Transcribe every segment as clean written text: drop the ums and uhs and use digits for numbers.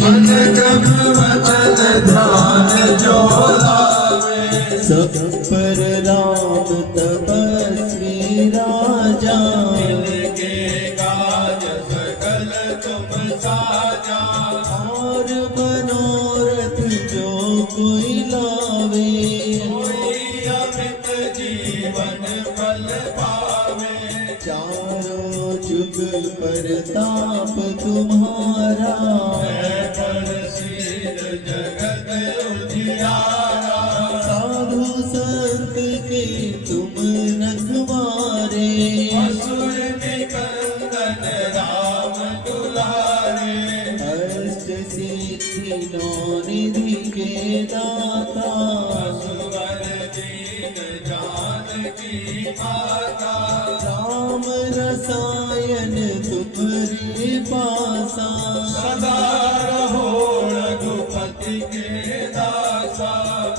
मन क्रम वचन ध्यान जो लावे। सब पर राम तपस्वी राजा, इनके काज सकल तुम साजा। और मनोरथ जो कोई लावे, कोई अमित जीवन फल पावे। चारों जुग परताप तुम्हारा, है प्रसिद्ध जगत उजियारा। साधु संत के तुम रखवारे, असुर निकंदन राम दुलारे। अष्ट सिद्धि नौ निधि के दाता, असुर दीन जानकी माता। राम रसायन तुम्हारे पासा, सदा रहो रघुपति के दासा।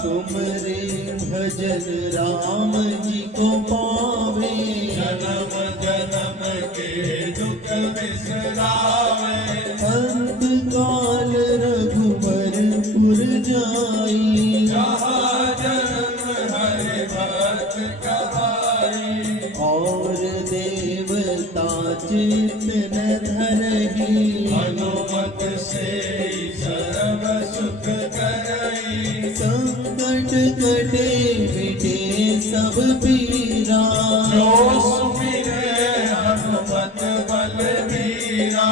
तुमरे भजन राम जी को पावे, जन्म जन्म के दुख बिसरावे। अंत काल रघुवरपुर जाई, जहाँ जन्म हरि भक्त कहाई। और देवता चित न धरही, हनुमत से सर्व सुख करई। संकट कटे मिटे सब पीरा, जो सुमिरे हनुमत बलबीरा।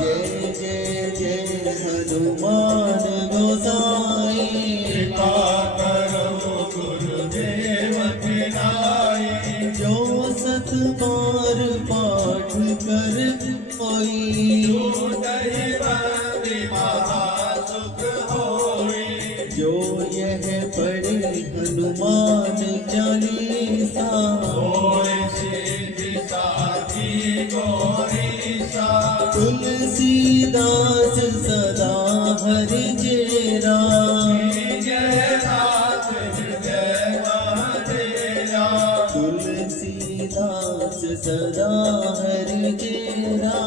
जय जय जय हनुमान गोसाई, कृपा करो गुरुदेव की नाई। जो सत बार पाठ कर कोई, छूटहि बंदी महासुख होई। जो यह पढ़े हनुमान चालीसा, होय सिद्धि साखी गौरीसा। तुलसीदास सदा हरि चेरा, जय नाथ हृदय महादेवा। तुलसीदास सदा हरि चेरा,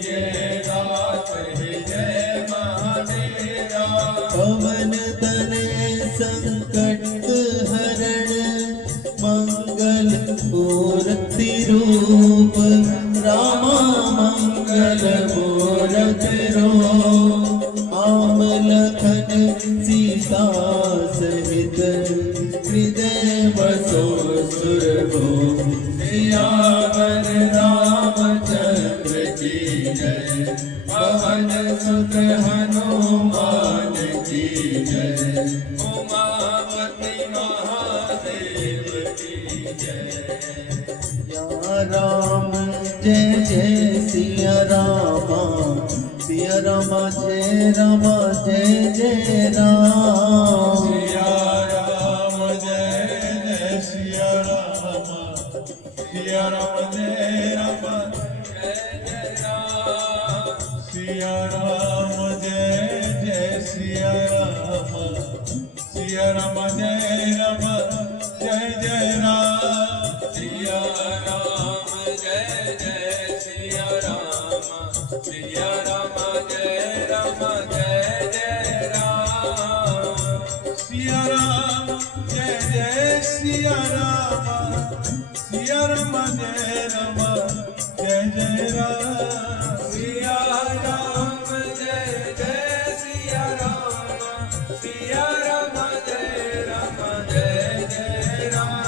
जय नाथ हृदय महादेवा। पवन तनय संकट हरण, मंगल मूर्ति रूप, रामा मंगल मूर्ति रूप। आम लखन सीता सहित हृदय बसो सुरभूप। सियावर रामचंद्र की जय। पवन सुत हनुमान की जय। उमापति महादेव की जय। या राम जय जय सिया रामा, सिया रामा जय रामा जय जय राम। सिया राम जय जय सिया राम। सिया राम जय राम जय जय राम। सिया राम जय जय सिया राम। सिया राम जय राम जय जय राम। सिया राम जय जय सिया राम। सिया राम जय राम जय जय राम। सिया राम जय जय सिया राम। सिया राम जय राम जय जय राम। सिया राम जय जय सिया राम। सिया राम जय राम जय जय राम।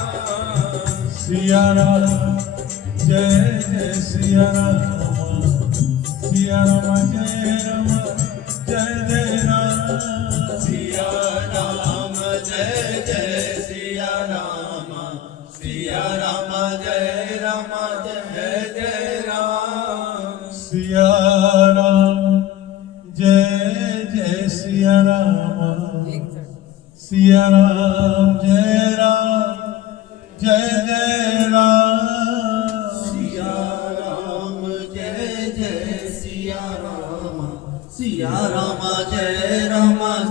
सिया राम जय जय सिया राम। सिया राम जय राम जय जय राम। सिया राम जय जय सिया राम। सिया राम जय राम जय जय राम। सिया राम जय जय सिया राम। सिया राम जय जय राम। सिया राम जय जय सिया राम, सिया राम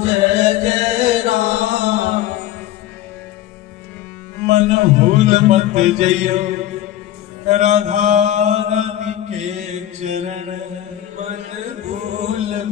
जय जय राम। मन भूल मत जइयो राधा रानी के चरण। मन भूल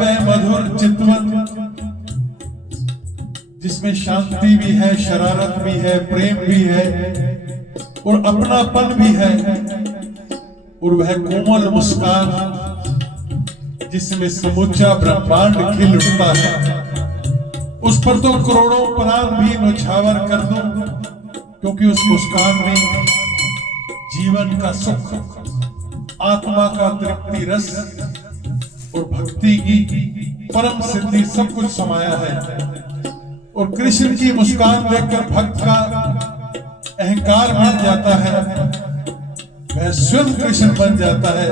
वह मधुर चितवन जिसमें शांति भी है, शरारत भी है, प्रेम भी है और अपनापन भी है, और वह कोमल मुस्कान जिसमें समूचा ब्रह्मांड खिल उठता है, उस पर तो करोड़ों प्राण भी न्यौछावर कर दूं, क्योंकि उस मुस्कान में जीवन का सुख, आत्मा का तृप्ति रस और भक्ति की परम सिद्धि सब कुछ समाया है। और कृष्ण की मुस्कान देखकर भक्त का अहंकार मिट जाता है, वह स्वयं कृष्ण बन जाता है।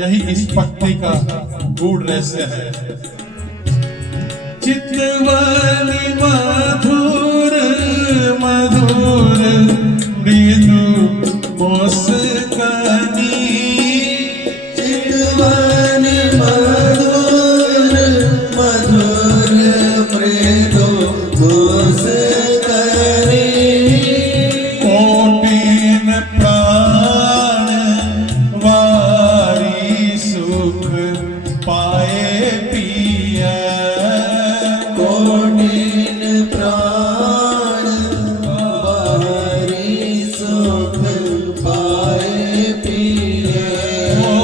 यही इस भक्ति का गूढ़ रहस्य है। चितवनी मधुर मधुर मृदु मुस्कानी, चितवनी मधुर मधुर मृदु मुस्कानी, कोटिन प्राण वारी सुख पाए पिया, कोटिन प्राण वारी सुख पाए पिया। ओ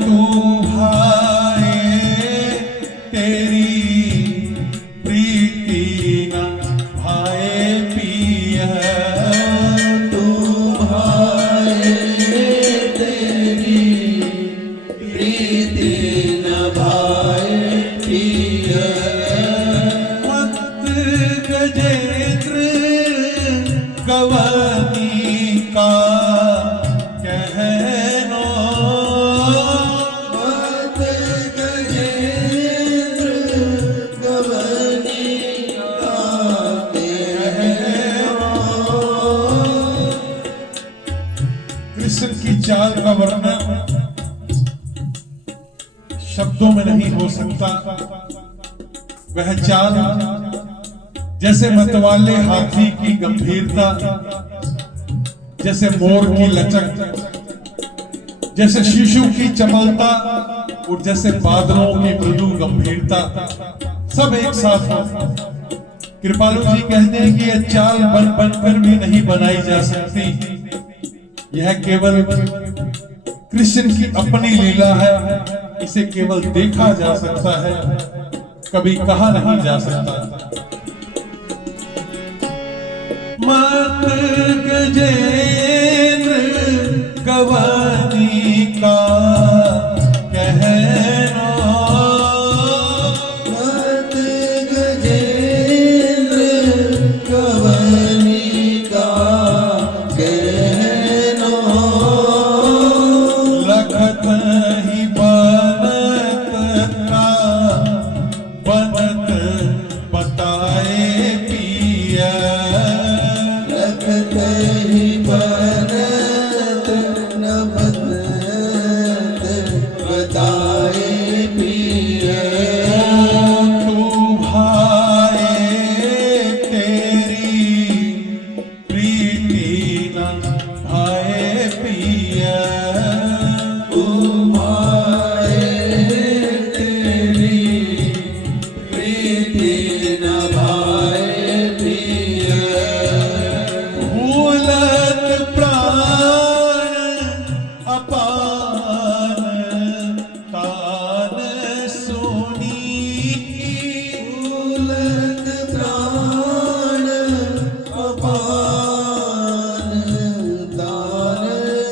तू भाए तेरी प्रीति न भाए पिया, तू भाए तेरी प्रीति न भाए पिया। मत गजेंद्र गवनी का कहनो, मत गजेंद्र गवनी का कहनो। कृष्ण की चाल का वर्णन शब्दों में नहीं हो सकता। वह चाल जैसे मतवाले हाथी की गंभीरता, जैसे मोर की लचक, जैसे शीशु की चपलता और जैसे बादलों की मृदु गंभीरता, सब एक साथ हो। कृपालु जी कहते हैं कि यह चाल बन बनकर भी नहीं बनाई जा सकती, यह केवल कृष्ण की अपनी लीला है। इसे केवल देखा जा सकता है, कभी कहा नहीं जा सकता। मत गजेंद्र गवनी का कहनो, मत गजेंद्र गवनी का कहनो। लखत ही बनत का बनत बताए पिया, लखत ही बनत न बनत बताए पिया। तू भाए तेरी प्रीति न भाए पिया, तू भाए तेरी प्रीति न भाए पिया। भूलत प्राण अपान तान सुनी, भूलत प्राण अपान दान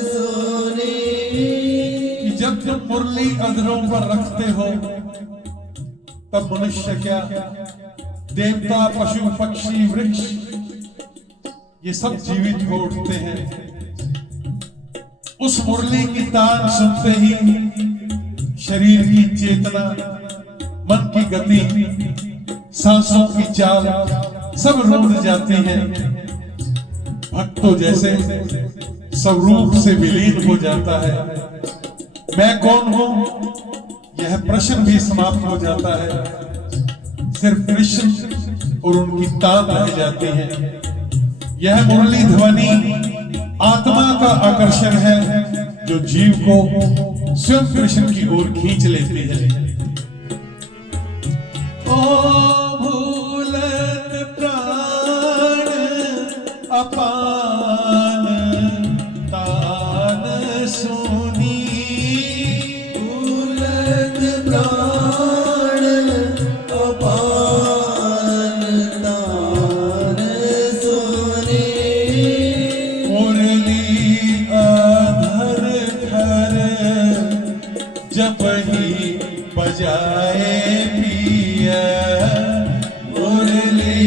सोनी। कि जब तुम मुरली अधरों पर रखते हो तब मनुष्य क्या, देवता, पशु, पक्षी, वृक्ष, ये सब जीवित हो उठते हैं। उस मुरली की तान सुनते ही शरीर की चेतना, मन की गति, सांसों की चाल सब रुक जाती है। भक्त तो जैसे स्वरूप से विलीन हो जाता है। मैं कौन हूं, यह प्रश्न भी समाप्त हो जाता है। सिर्फ कृष्ण और उनकी तान रह जाती है। यह मुरली ध्वनि आत्मा का आकर्षण है, जो जीव को स्वयं कृष्ण की ओर खींच लेती है। भूलत प्राण अपान तान सुनी, भूलत प्राण अपान तान सुनी, मुरली अधर धर जब ही बजाए पिया, मुरली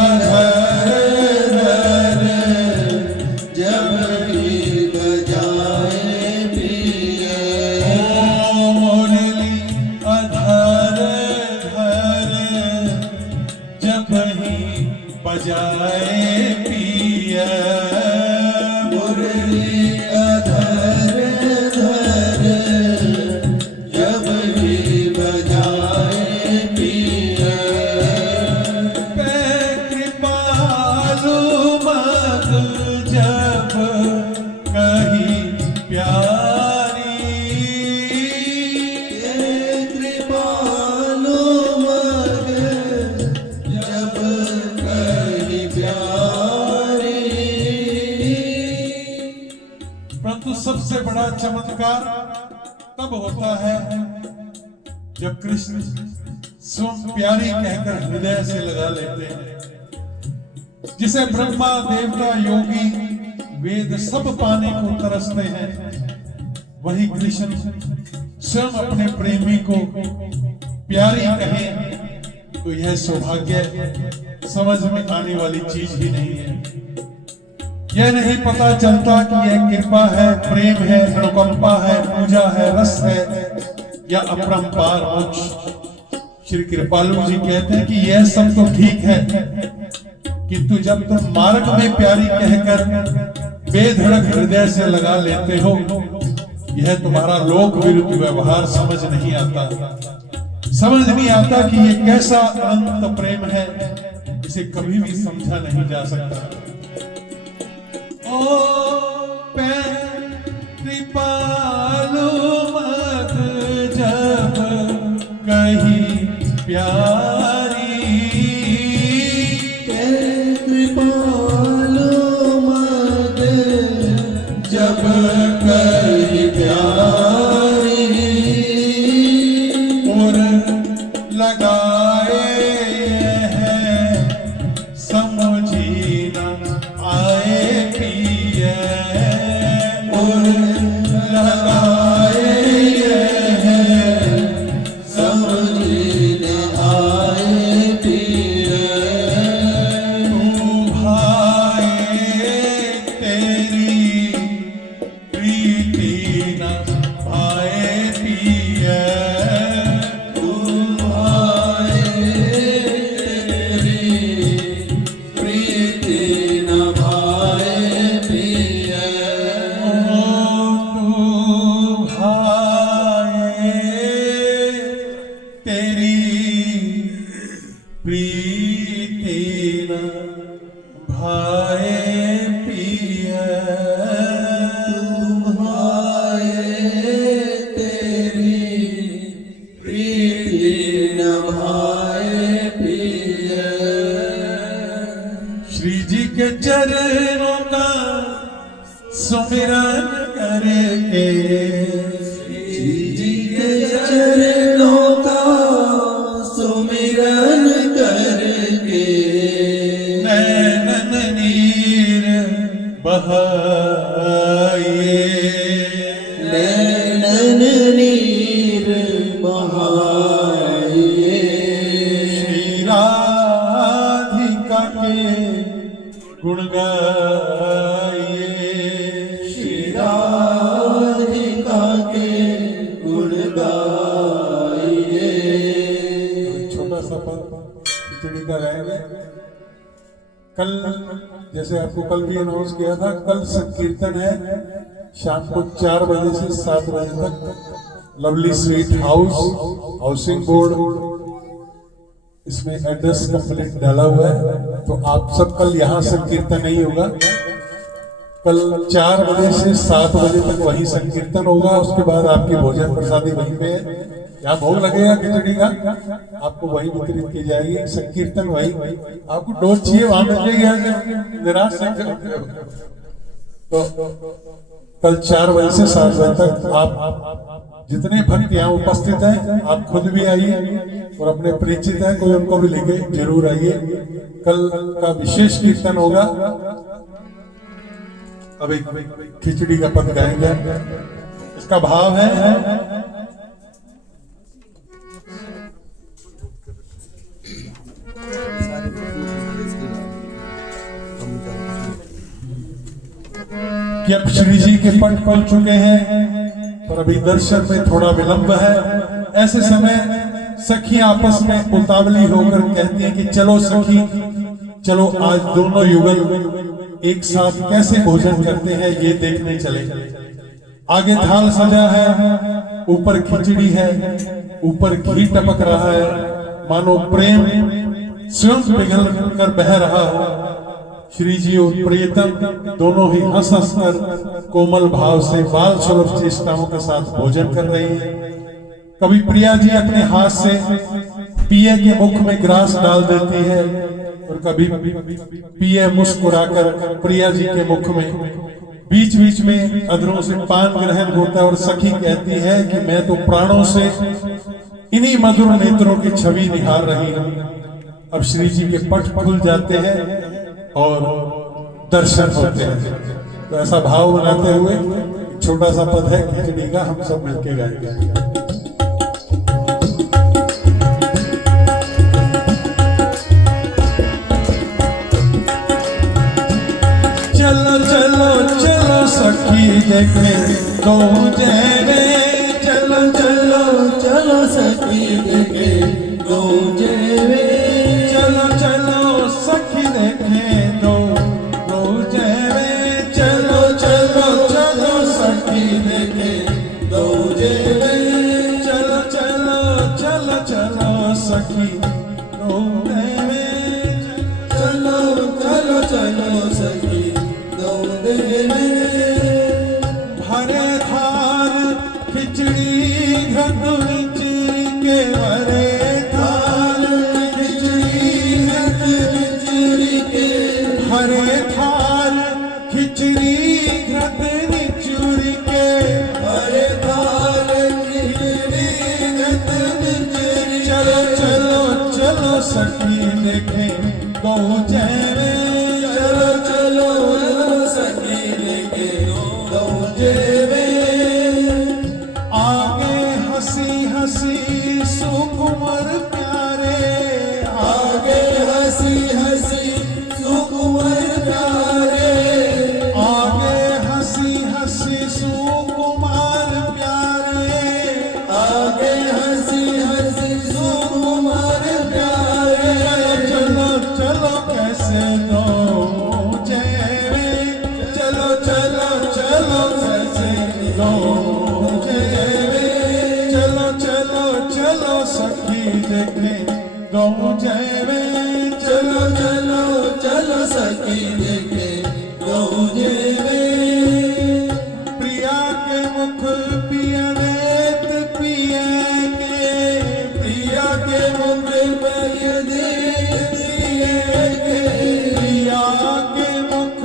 अधर धर जब भी बजाए पिया, मुरली अधर धर जब ही बजाए पिया, मुरली अधर धर जब भी बजाए पिया, कृपालु मग जब कही प्यारी, कृपालु मग जब कही प्यारी। परंतु सबसे बड़ा चमत्कार तब होता है जब कृष्ण स्वयं प्यारी कहकर हृदय से लगा लेते हैं, जिसे ब्रह्मा देवता योगी वेद सब पाने को तरसते हैं, वही कृष्ण स्वयं अपने प्रेमी को प्यारी कहे तो यह सौभाग्य समझ में आने वाली चीज ही नहीं है। यह नहीं पता चलता कि यह कृपा है, प्रेम है, अनुकंपा है, पूजा है, रस है या अपरंपार मोक्ष। श्री कृपालु जी कहते हैं कि यह सब तो ठीक है, किंतु जब तुम मार्ग में प्यारी कहकर बेधड़क हृदय से लगा लेते हो, यह तुम्हारा लोक विरुद्ध व्यवहार समझ नहीं आता। समझ नहीं आता कि ये कैसा अनंत प्रेम है, इसे कभी भी समझा नहीं जा सकता। ओ कृपालु मग जब कही प्यारी, कृपालु मग जब कही प्यारी, और लगाए हैं समझी न आए पिए, और लगाए हैं समझने आए पिया, तू भाए तेरी प्रीति न भाए पिए, तू आए तेरी प्रीति न भाए पिया, तू भाए तेरी प्रीति न भाए पिया, भाए तेरी प्रीति न भाए पिया। श्री जी के चरणों का सुमिरन करके, जी के चरणों का सुमिरन करके, नैनन नीर बहाए, नैनन नीर बहाए, श्री राधिका के गुण गाए, श्री राधिका के गुण गाइए। छोटा सा पद खिचड़ी का गाएंगे। कल जैसे आपको कल भी अनाउंस किया था, कल संकीर्तन है शाम को 4 बजे से 7 बजे तक, lovely sweet house, housing board, इसमें एड्रेस कंप्लीट डाला हुआ है। तो आप सब कल यहाँ संकीर्तन नहीं होगा, कल 4 बजे से 7 बजे तक वही संकीर्तन होगा, उसके बाद आपकी भोजन प्रसादी वहीं पे है, यहाँ भोग लगेगा खिचड़ी का, आपको वही वितरित की जाएगी। संकीर्तन वही, आपको डोज चाहिए वहां मिल जाएगी, निराश तो कल 4 बजे से 7 बजे तक आप जितने भक्त यहाँ उपस्थित हैं, आप खुद भी आइए और अपने परिचित हैं कोई उनको भी लेके जरूर आइए। कल का विशेष कीर्तन होगा। अभी खिचड़ी का पद गाएंगे, इसका भाव है कि अब श्री जी के पट पल चुके हैं पर अभी दर्शन में थोड़ा विलंब है। ऐसे समय सखी आपस में उतावली होकर कहती हैं कि चलो सखी चलो, आज दोनों युगल एक साथ कैसे भोजन करते हैं ये देखने चले। आगे थाल सजा है, ऊपर खिचड़ी है, ऊपर घी टपक रहा है, मानो प्रेम स्वयं पिघल कर बह रहा हो। श्री जी और प्रियतम दोनों ही हंस हंस कर कोमल भाव से बाल सुलभ चेष्टाओं के साथ भोजन कर रही हैं। कभी प्रिया जी अपने हाथ से पिए के मुख में ग्रास डाल देती है और कभी पिए मुस्कुराकर प्रिया जी के मुख में, बीच बीच में अधरों से पान ग्रहण होता है और सखी कहती है कि मैं तो प्राणों से इन्हीं मधुर नेत्रों की छवि निहार रही हूं। अब श्री जी के पट खुल जाते हैं और दर्शन होते हैं। तो ऐसा भाव बनाते हुए छोटा सा पद है खिचड़ी का, हम सब मिलके गाएंगे। चलो चलो चलो सखी देखे दो जेवे, चलो चलो चलो सखी देखे दो जेवे, चलो चलो सखी देखे दो जेवे, चलो चलो चलो सखी देखे दो जेवे, चलो चलो चलो चलो सखी दो जेवे, चलो चलो चलो सखी दो जेवे। हरे थार खिचड़ी घटुच के हरे थार खिचड़ी खिचड़ी के हरे थार खिचड़ी घट निचुर के, हरे थाल खिचड़ी घट खिचड़ी, चलो चलो चलो सखी देखे दो जेवे, चलो चलो सखी देखे दो जेवे। आगे हंसी हंसी सुकुमार प्यारे, आगे हंसी हंसी सुकुमार प्यारे, आगे हंसी हंसी सुकुमार प्यारे, आगे हंसी हंसी सुकुमार प्यारे। चलो चलो कैसे दो जेवे, चलो चलो चलो कैसे दो जेवे, चलो चलो चलो सखी देखे दो जेवे, चलो चलो चलो सखी देखे दो जेवे। प्रिया के मुख पिया देत पिया के, प्रिया के मुख पर देख दिए के, प्रिया के मुख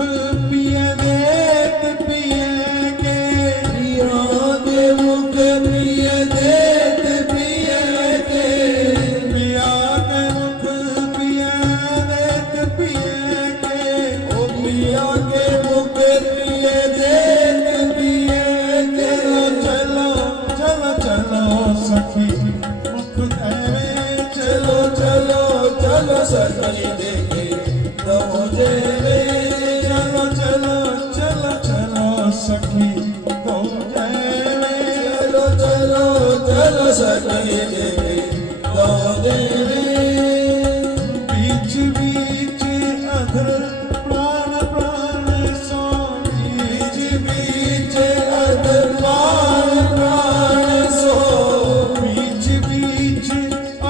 पिया देत पिया के, प्रिया के मुख प्रिय देख पिए के, प्रिया के मुख पिया देत पिया के, ओ प्रिया के मुख प्रिय देख पिए के। चलो चलो चलो सखी मुख देवे, चलो चलो चलो सखी देखे दो जेवे, चलो चलो चलो चलो सखी दो जेवे, चलो चलो चलो सखी देखे दो जेवे। बीच बीच अधर प्राण प्राण सो, बीच बीच अधर प्राण प्राण सो, बीच बीच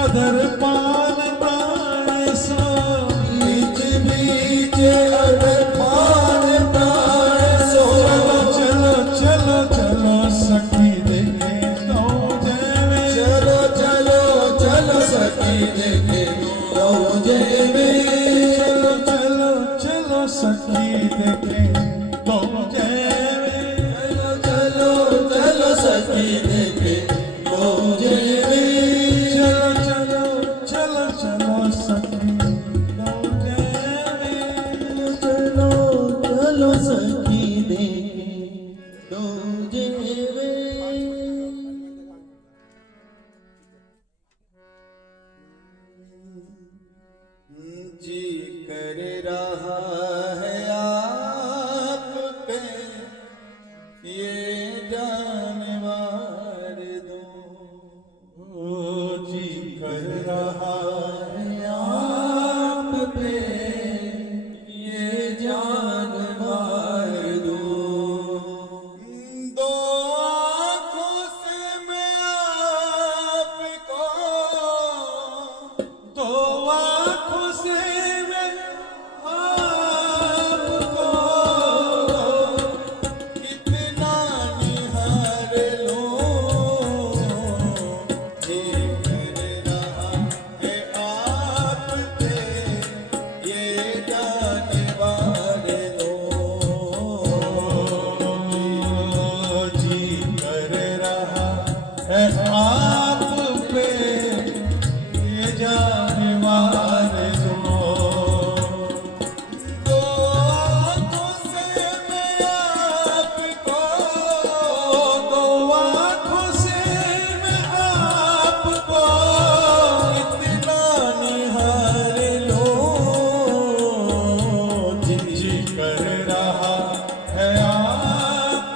अधर पान प्राण सो, बीच बीच अधर प्राण प्राण है आप पे ये जानवर दो आंखों से मैं आपको दो आंखों से मैं आपको इतना निहार लूं जी कर रहा है आप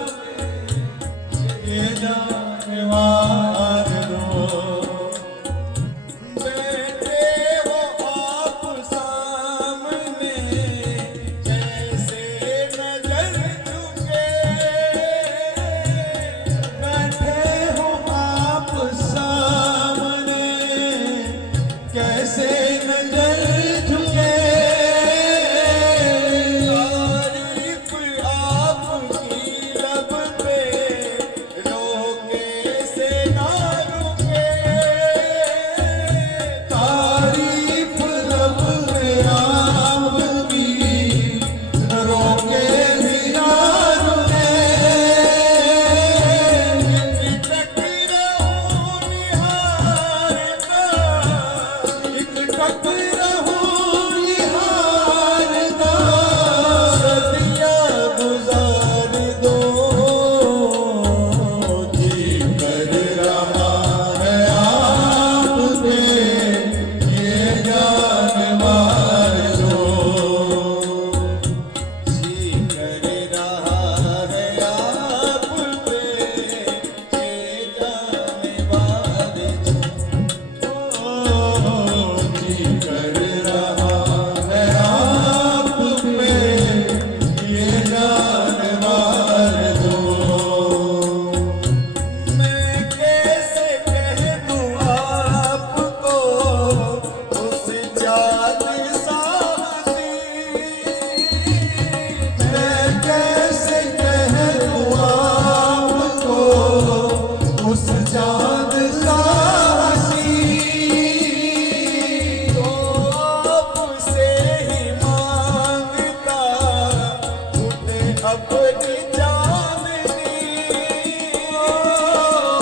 ये जानवर दो बैठे हो आप सामने जैसे नजर झुके बैठे हो आप सामने कैसे नजर झुके तारीफ आपकी लब पे रोके से ना रुके तारीफ लब पे आपकी रोके से ना रुके एक टक रहूं निहारता एक टक रहूं निहारता सदियां गुजार दो जी कर रहा है आप पे ये जानवर दो जी कर रहा है आप पे ये जानवर दो जी कर रहा है आप पे ये जानवर दो मैं कैसे कह दूं आपको उस चाँद सा हंसी मैं कैसे कह दूं आपको उस चाँद सा हंसी तो आपसे ही मांगता खुद अपनी चांदनी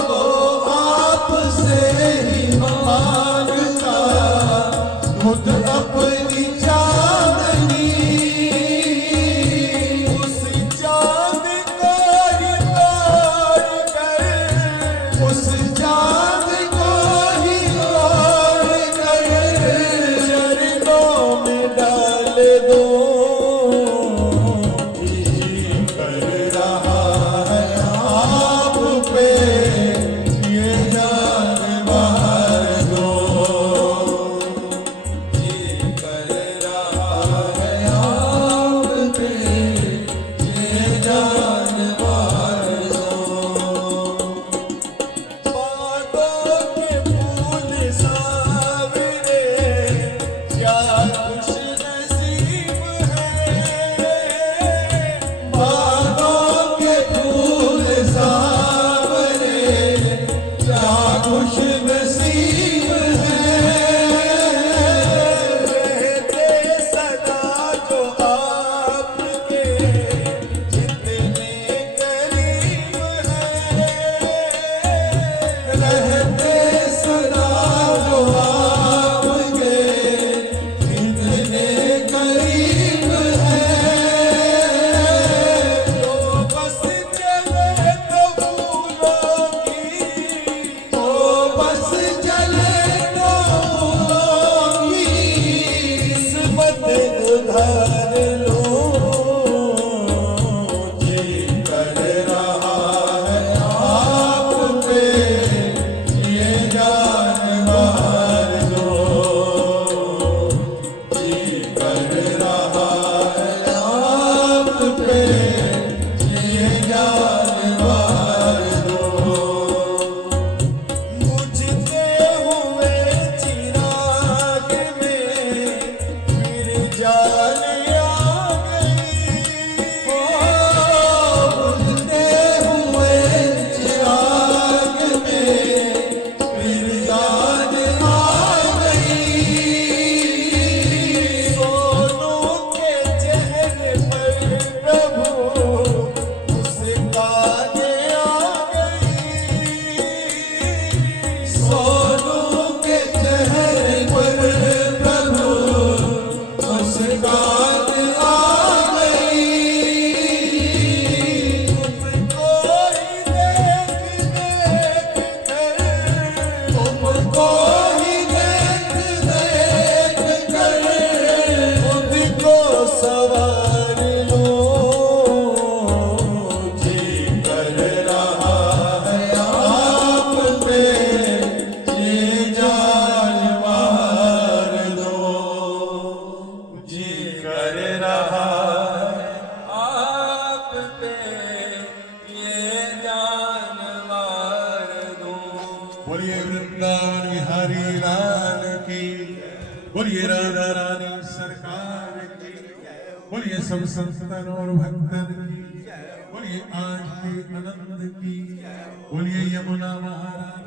तो आपसे ही मांगता खुद अपनी चांदनी उस चांद को ही तोड़ कर उस चांद को ही तोड़ कर चरणों में डाल दो जी कर रहा है आप पे ये जानवर दो जी कर रहा है आप पे ये जानवर दो बागों के फूल सावरे क्या खुश नसीब है बागों के फूल सावरे क्या खुश नसीब है रहते सदा जो आपके जितने करीब है रहते सदा जो आपके इतने करीब है तो बस चले तो फूलों की तो बस चले तो फूलों की किस्मत उधार लो जी कर रहा है आप पे ये जानवर दो जी कर रहा है आप पे ये जानवर दो मुझसे बोलिए वृंदावन बिहारी लाल की, बोलिए राधा रानी सरकार की, बोलिए सब संतन और भक्तन की, बोलिए आज के आनंद की, बोलिए यमुना महारानी